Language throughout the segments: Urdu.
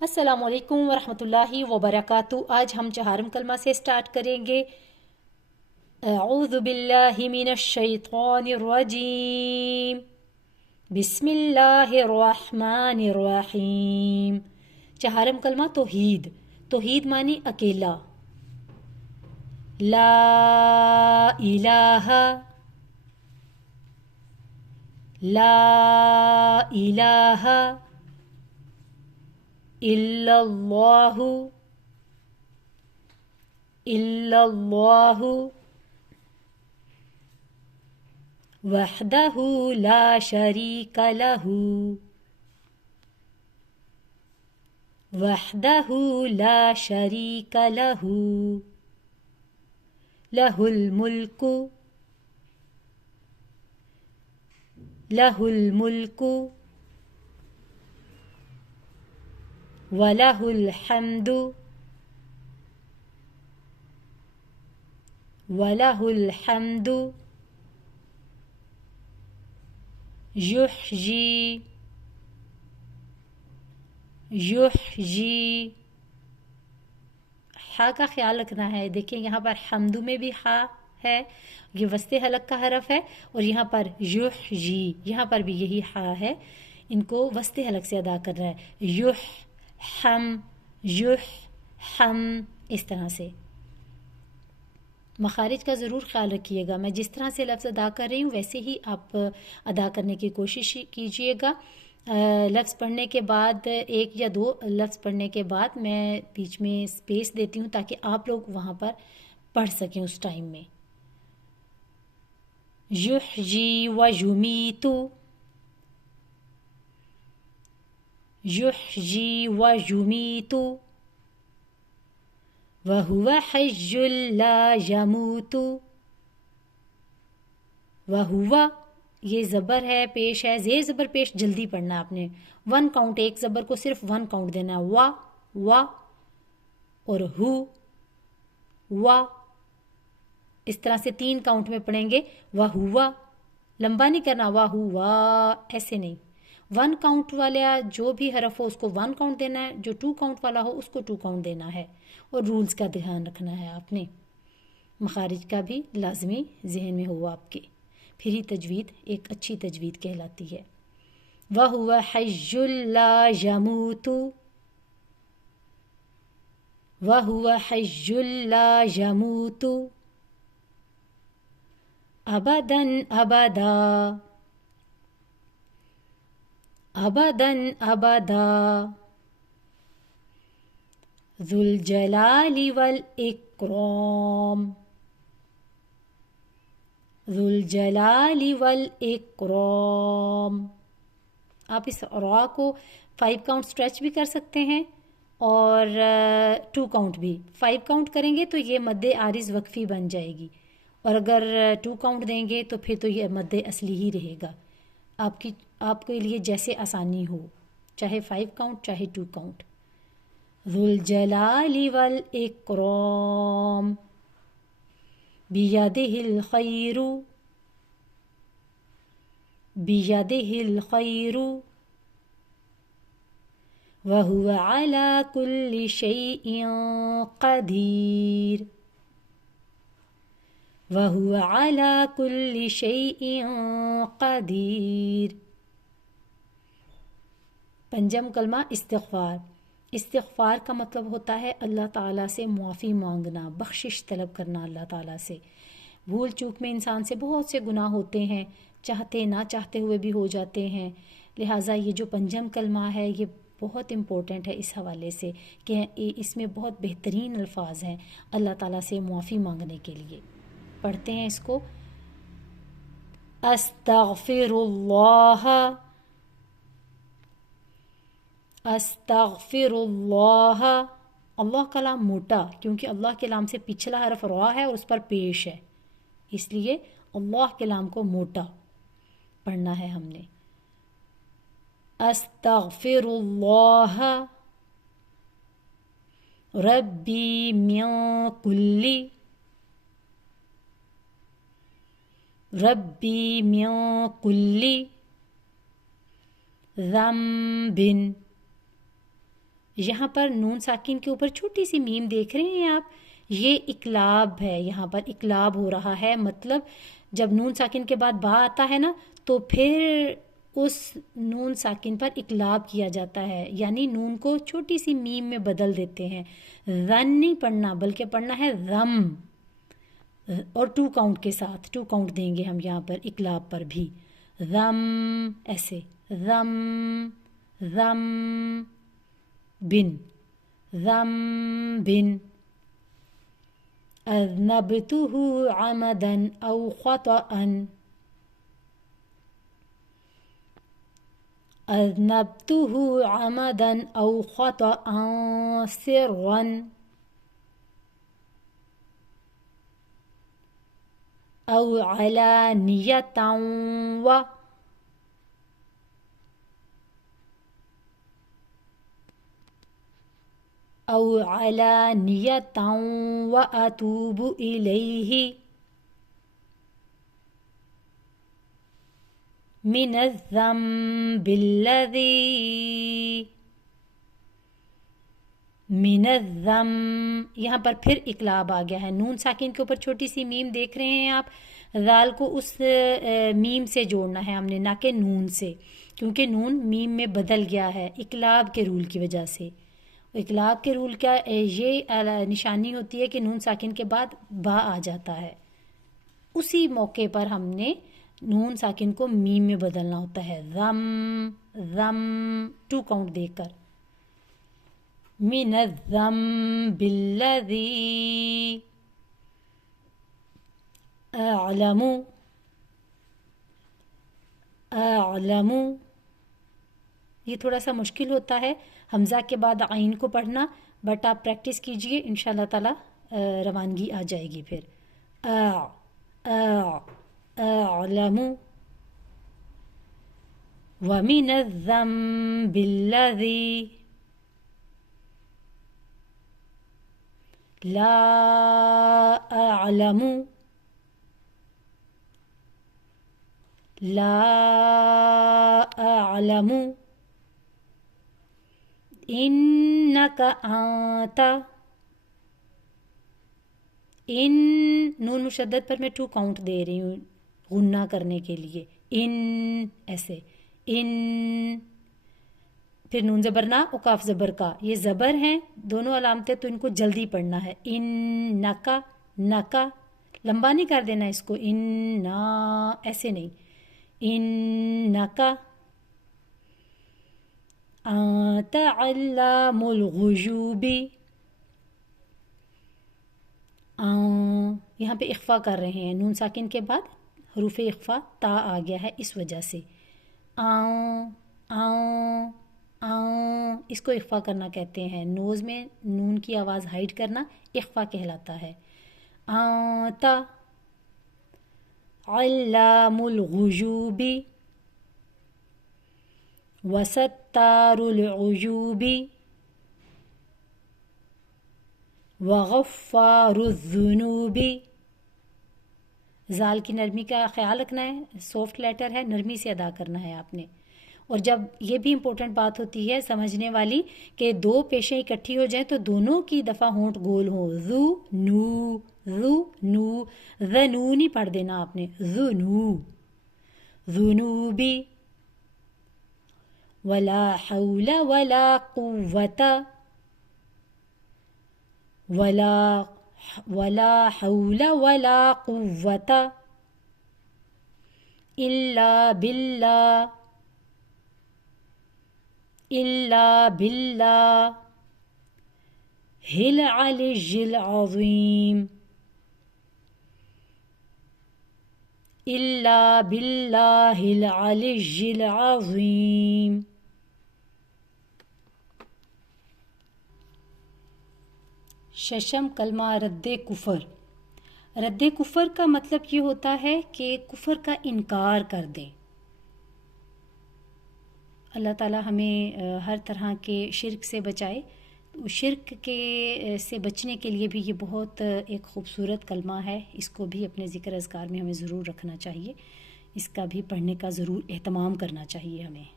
السلام علیکم ورحمۃ اللہ وبرکاتہ۔ آج ہم چہارم کلمہ سے سٹارٹ کریں گے۔ اعوذ باللہ من الشیطان الرجیم، بسم اللہ الرحمن الرحیم۔ چہارم کلمہ توحید۔ توحید معنی اکیلا۔ لا الہ، لا الہ الا اللہ، الا اللہ وحدہ لا شریک لہ، وحدہ لا شریک لہ، لہ الملک، لہ الملک وَلَهُ الْحَمْدُ، وَلَهُ الْحَمْدُ يُحْيِي، يُحْيِي۔ ہا کا خیال رکھنا ہے۔ دیکھیں یہاں پر حمد میں بھی ہا ہے، یہ وسط حلق کا حرف ہے، اور یہاں پر یحیی، یہاں پر بھی یہی ہا ہے، ان کو وسط حلق سے ادا کرنا ہے۔ یح ہم، یح ہم، اس طرح سے۔ مخارج کا ضرور خیال رکھیے گا، میں جس طرح سے لفظ ادا کر رہی ہوں ویسے ہی آپ ادا کرنے کی کوشش کیجیے گا۔ لفظ پڑھنے کے بعد، ایک یا دو لفظ پڑھنے کے بعد میں بیچ میں سپیس دیتی ہوں تاکہ آپ لوگ وہاں پر پڑھ سکیں اس ٹائم میں۔ یحیی و یمیت، یحیی و یمیت وہو حی لا یموت، وہو یہ زبر ہے، پیش ہے، زیر زبر پیش، جلدی پڑھنا ہے آپ نے۔ 1 کاؤنٹ، ایک زبر کو صرف 1 کاؤنٹ دینا ہے۔ و اور ہو، و اس طرح سے 3 کاؤنٹ میں پڑھیں گے۔ وہو لمبا نہیں کرنا، وہو ایسے نہیں۔ 1 کاؤنٹ والا جو بھی حرف ہو اس کو 1 کاؤنٹ دینا ہے، جو 2 کاؤنٹ والا ہو اس کو 2 کاؤنٹ دینا ہے، اور رولز کا دھیان رکھنا ہے آپ نے۔ مخارج کا بھی لازمی ذہن میں ہو آپ کے، پھر ہی تجوید ایک اچھی تجوید کہلاتی ہے۔ وَهُوَ حَيٌّ لَا يَمُوتُ، وَهُوَ حَيٌّ لَا يَمُوتُ أَبَدًا أَبَدًا، أَبَدًا أَبَدًا ذُو الْجَلَالِ وَالْإِكْرَامِ، ذُو الْجَلَالِ وَالْإِكْرَامِ۔ آپ اس را کو 5 کاؤنٹ سٹریچ بھی کر سکتے ہیں اور 2 کاؤنٹ بھی۔ 5 کاؤنٹ کریں گے تو یہ مد عارض وقفی بن جائے گی، اور اگر 2 کاؤنٹ دیں گے تو پھر تو یہ مد اصلی ہی رہے گا۔ آپ کے لیے جیسے آسانی ہو، چاہے 5 کاؤنٹ چاہے 2 کاؤنٹ۔ ذُو الجلال والاکرام بیدہ الخیر، بیدہ الخیر وہو علی کل شیء قدیر، وہو علی کل شیء قدیر۔ 5 کلمہ استغفار۔ استغفار کا مطلب ہوتا ہے اللہ تعالیٰ سے معافی مانگنا، بخشش طلب کرنا اللہ تعالیٰ سے۔ بھول چوک میں انسان سے بہت سے گناہ ہوتے ہیں، چاہتے نہ چاہتے ہوئے بھی ہو جاتے ہیں، لہٰذا یہ جو 5 کلمہ ہے یہ بہت امپورٹنٹ ہے اس حوالے سے کہ اس میں بہت بہترین الفاظ ہیں اللہ تعالیٰ سے معافی مانگنے کے لیے۔ پڑھتے ہیں اس کو۔ استغفر اللہ، استغفر اللہ۔ اللہ کا لام موٹا، کیونکہ اللہ کے لام سے پچھلا حرف را ہے اور اس پر پیش ہے، اس لیے اللہ کے لام کو موٹا پڑھنا ہے ہم نے۔ استغفر اللہ ربی من کل، ربی من کل ذنب یہاں پر نون ساکن کے اوپر چھوٹی سی میم دیکھ رہے ہیں آپ، یہ اقلاب ہے، یہاں پر اقلاب ہو رہا ہے، مطلب جب نون ساکن کے بعد با آتا ہے نا تو پھر اس نون ساکن پر اقلاب کیا جاتا ہے، یعنی نون کو چھوٹی سی میم میں بدل دیتے ہیں۔ رن نہیں پڑھنا بلکہ پڑھنا ہے رم، اور 2 کاؤنٹ کے ساتھ، 2 کاؤنٹ دیں گے ہم یہاں پر اقلاب پر بھی، رم ایسے، رم رم بن، رم بن، اذنبته عمدا او خطأ، اذنبته عمدا او خطأ سرا، او علانية و او علانية وأتوب إليه من الذنب الذي، من الذنب، یہاں پر پھر اقلاب آ گیا ہے، نون ساکن کے اوپر چھوٹی سی میم دیکھ رہے ہیں آپ، ذال کو اس میم سے جوڑنا ہے ہم نے، نہ کہ نون سے، کیونکہ نون میم میں بدل گیا ہے اقلاب کے رول کی وجہ سے۔ اقلاب کے رول کا یہ نشانی ہوتی ہے کہ نون ساکن کے بعد با آ جاتا ہے، اسی موقع پر ہم نے نون ساکن کو میم میں بدلنا ہوتا ہے، رم رم، 2 کاؤنٹ دے کر، من الذنب الذی اعلم، اعلم، یہ تھوڑا سا مشکل ہوتا ہے حمزہ کے بعد عین کو پڑھنا، بٹ آپ پریکٹس کیجئے انشاءاللہ تعالی روانگی آ جائے گی پھر، اعلم، ومن الذنب الذی لا اعلم، لا اعلم انک انت، ان نون مشدد پر میں 2 کاؤنٹ دے رہی ہوں غنہ کرنے کے لیے، ان ایسے، ان، پھر نون زبر نا اور کاف زبر کا، یہ زبر ہیں دونوں علامتیں، تو ان کو جلدی پڑھنا ہے، ان نکا، نکا لمبا نہیں کر دینا اس کو، ان نا ایسے نہیں، ان نکا انت علام الغیوب، یہاں پہ اخفا کر رہے ہیں، نون ساکن کے بعد حروف اخفا تا آ گیا ہے اس وجہ سے، اس کو اخفا کرنا کہتے ہیں، نوز میں نون کی آواز ہائڈ کرنا اخفا کہلاتا ہے، انت علام الغیوب وستار العیوب وغفار الذنوب، زال کی نرمی کا خیال رکھنا ہے، سافٹ لیٹر ہے، نرمی سے ادا کرنا ہے آپ نے، اور جب یہ بھی امپورٹنٹ بات ہوتی ہے سمجھنے والی کہ 2 پیشیں اکٹھی ہو جائیں تو دونوں کی دفعہ ہونٹ گول ہو، ذو نو، ذو نو، ذنو نہیں پڑھ دینا آپ نے، ذنو، ذنوبی، ولا حول ولا قوت، ولا حول ولا قوت الا باللہ، الا باللہ العلی العظیم، الا باللہ العلی العظیم۔ ششم کلمہ رد کفر، رد کفر کا مطلب یہ ہوتا ہے کہ کفر کا انکار کر دیں۔ اللہ تعالی ہمیں ہر طرح کے شرک سے بچائے، شرک کے سے بچنے کے لیے بھی یہ بہت ایک خوبصورت کلمہ ہے، اس کو بھی اپنے ذکر اذکار میں ہمیں ضرور رکھنا چاہیے، اس کا بھی پڑھنے کا ضرور اہتمام کرنا چاہیے ہمیں۔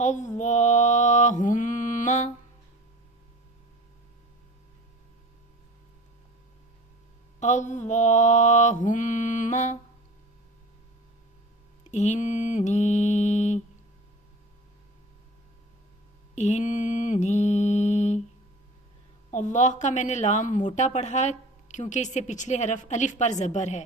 اللہم اللہم انی اللہ کا میں نے لام موٹا پڑھا کیونکہ اس سے پچھلے حرف الف پر زبر ہے،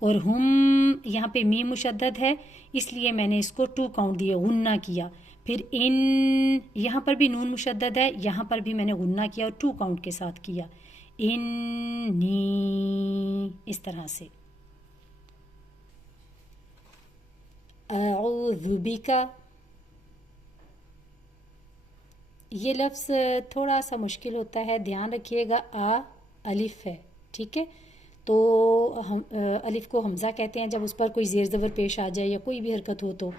اور ہم یہاں پہ میم مشدد ہے اس لیے میں نے اس کو 2 کاؤنٹ دیے، غنہ کیا. پھر ان یہاں پر بھی نون مشدد ہے، یہاں پر بھی میں نے غنہ کیا اور 2 کاؤنٹ کے ساتھ کیا. انی اس طرح سے. اعوذ بکا، یہ لفظ تھوڑا سا مشکل ہوتا ہے، دھیان رکھیے گا. الف ہے، ٹھیک ہے، تو ہم الف کو حمزہ کہتے ہیں جب اس پر کوئی زیر زبر پیش آ جائے یا کوئی بھی حرکت ہو. تو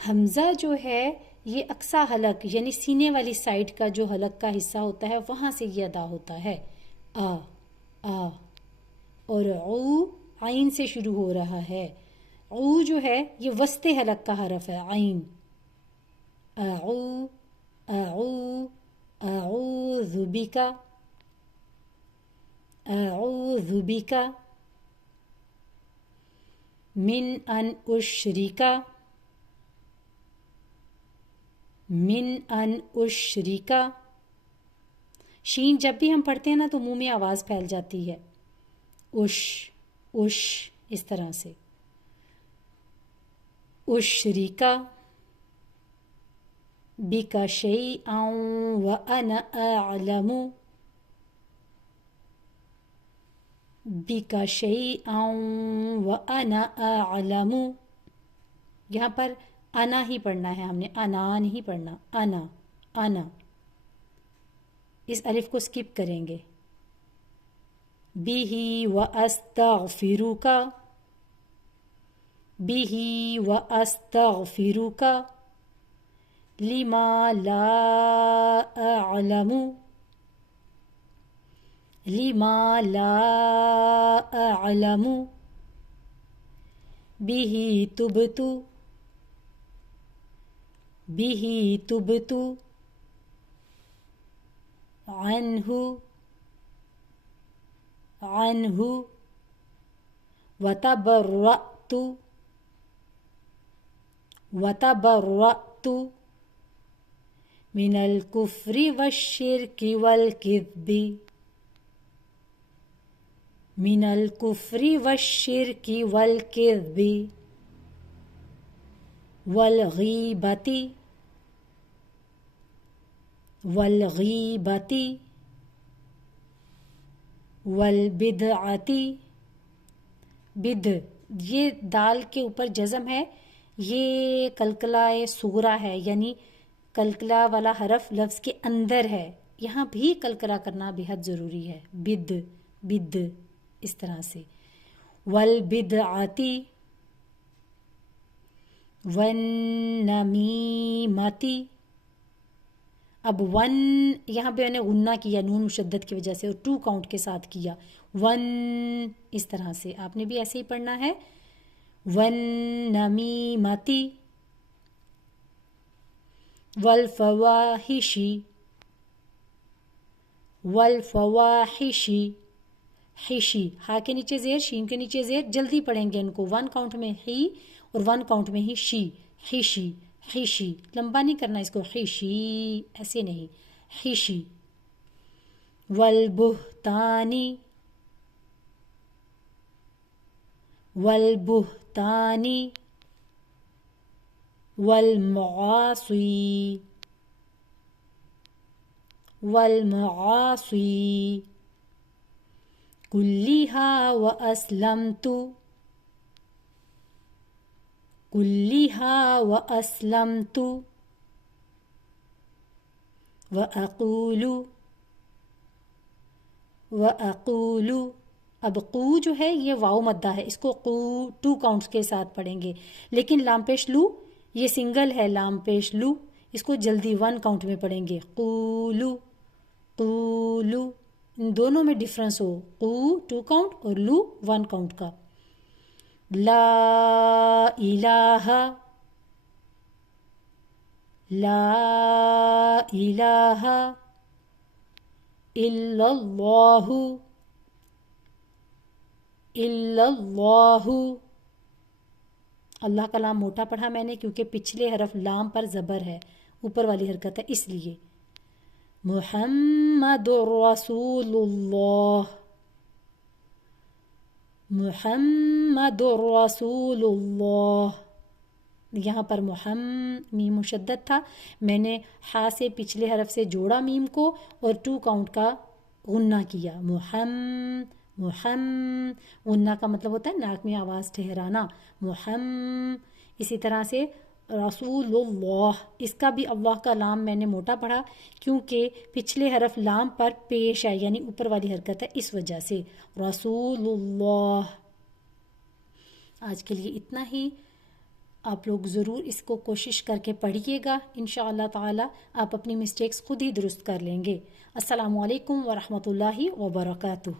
حمزہ جو ہے یہ اقصی حلق یعنی سینے والی سائڈ کا جو حلق کا حصہ ہوتا ہے وہاں سے یہ ادا ہوتا ہے. آ اور او عین سے شروع ہو رہا ہے. او جو ہے یہ وسط حلق کا حرف ہے، عین. اعوذ بکا، اعوذ بکا من ان اشرکا، من ان اشرکا. شین جب بھی ہم پڑھتے ہیں نا تو منہ میں آواز پھیل جاتی ہے، اش اس طرح سے. اشرکا بک شیئا وانا اعلم، بک شیئا وانا اعلم. یہاں پر انا ہی پڑھنا ہے، ہم نے انا نہیں پڑھنا. انا اس الف کو سکپ کریں گے. بہ واستغفرک، بہ واستغفرک لما لا اعلم، لما لا اعلم. بہ تبت، بہ تبت عنہ، عنہ. وتبرأت، وتبرأت من الکفر والشرک والکذب، من الکفر والشرک والکذب والغیبۃ، والغیبۃ والبدعۃ. یہ دال کے اوپر جزم ہے، یہ قلقلہ صغرا ہے یعنی قلقلہ والا حرف لفظ کے اندر ہے، یہاں بھی قلقلہ کرنا بہت ضروری ہے. بد اس طرح سے. والبدعۃ والنمیمۃ. اب ون یہاں پہ میں نے غنہ کیا نون مشدد کی وجہ سے اور 2 کاؤنٹ کے ساتھ کیا. ون اس طرح سے آپ نے بھی ایسے ہی پڑھنا ہے. والنمیمۃ والفواحش، والفواحش. حشی ہا کے نیچے زیر، شین کے نیچے زیر، جلدی پڑھیں گے ان کو. 1 کاؤنٹ میں ہی اور 1 کاؤنٹ میں ہی شی. حشی، حشی لمبا نہیں کرنا اس کو، حشی ایسے نہیں، حشی. والبہتانی، والبہتانی والمعاصی، والمعاصی کلیہا واسلمت، کلیہا واسلمت. واقول، واقول. اب قو جو ہے یہ واو مدہ ہے، اس کو قو 2 کاؤنٹس کے ساتھ پڑھیں گے، لیکن لام پیش لو یہ سنگل ہے، لام پیش لو اس کو جلدی 1 کاؤنٹ میں پڑھیں گے. قولو، قولو. ان دونوں میں ڈفرنس ہو، قو 2 کاؤنٹ اور لو 1 کاؤنٹ کا. لا الہ، لا الہ الا اللہ الا اللہ. اللہ کا لام موٹا پڑھا میں نے کیونکہ پچھلے حرف لام پر زبر ہے، اوپر والی حرکت ہے اس لیے. محمد رسول اللہ محمد رسول اللہ. یہاں پر میم مشدد تھا، میں نے ہا سے پچھلے حرف سے جوڑا میم کو اور 2 کاؤنٹ کا غنہ کیا. غنہ کا مطلب ہوتا ہے ناک میں آواز ٹھہرانا. اسی طرح سے رسول اللہ، اس کا بھی اللہ کا لام میں نے موٹا پڑھا کیونکہ پچھلے حرف لام پر پیش ہے، یعنی اوپر والی حرکت ہے، اس وجہ سے رسول اللہ. آج کے لیے اتنا ہی. آپ لوگ ضرور اس کو کوشش کر کے پڑھیے گا، انشاءاللہ تعالی آپ اپنی مسٹیکس خود ہی درست کر لیں گے. السلام علیکم ورحمۃ اللہ وبرکاتہ.